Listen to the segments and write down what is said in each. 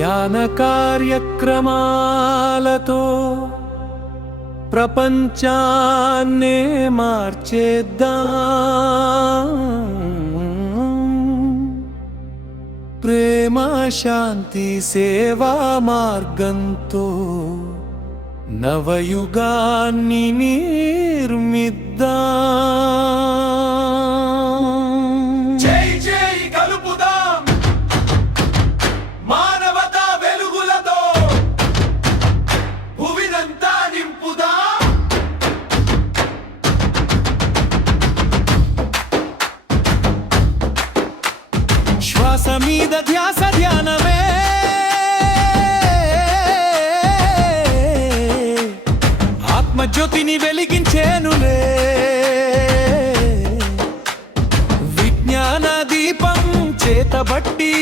ధ్యాన కార్యక్రమాలతో ప్రపంచాన్నే మార్చేద్దాం. ప్రేమ శాంతి సేవా మార్గంతో నవయుగాన్ని నిర్మిద్దాం. జై జై కలుపుదాం మానవతా వెలుగులతో భువినంతా నింపుదాం. శ్వాస మీద ధ్యాస ధ్యానమే ఆత్మజ్యోతిని వెలిగించేనులే. విజ్ఞాన దీపం చేతబట్టి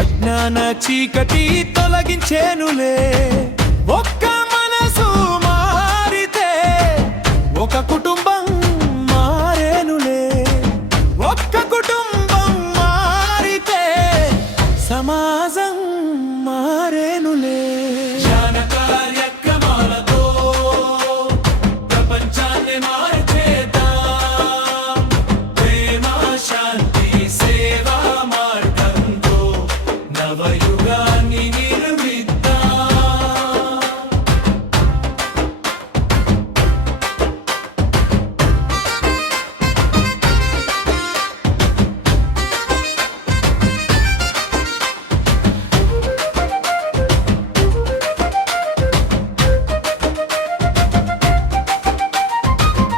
అజ్ఞాన చీకటి తొలగించేనులే. ఒక్క మనసు మారితే ఒక కుటుంబం మారేనులే. ఒక్క కుటుంబం మారితే సమాజం మారేనులే. ధ్యాన కార్యక్రమాలతో ప్రపంచాన్ని మార్చేద్దాం. ప్రేమ శాంతి సేవా మార్గంతో నవయుగాన్ని నిర్మిద్దాం.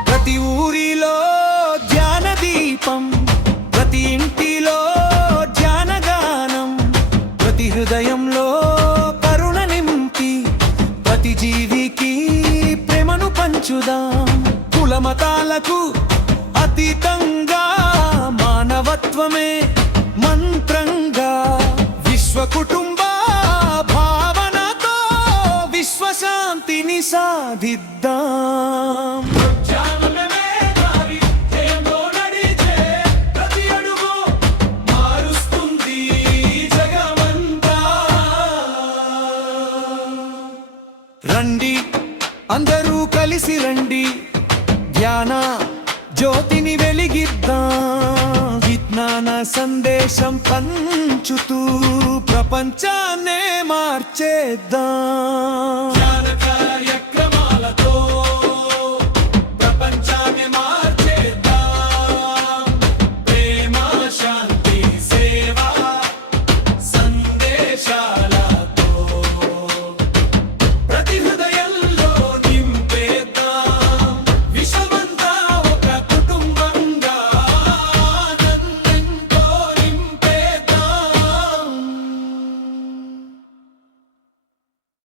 ప్రతి ఊరిలో ధ్యాన దీపం, ప్రతి ఇంటిలో ధ్యాన గానం, ప్రతి హృదయంలో కరుణ నింపి ప్రతి జీవికి ప్రేమను పంచుదాం. కులమతాలకు అతీతంగా మానవత్వమే మంత్రంగా విశ్వ కుటుంబ భావనతో విశ్వశాంతిని సాధిద్దాం. ధ్యానమే దారి ధ్యేయంతో నడిచే ప్రతి అడుగు మారుస్తుంది జగమంతా. రండి అందరూ కలిసి రండి, ధ్యాన జ్యోతిని వెలిగిద్దాం. విజ్ఞాన సందేశం పంచుతూ ప్రపంచాన్నే మార్చేద్దాం. ధ్యాన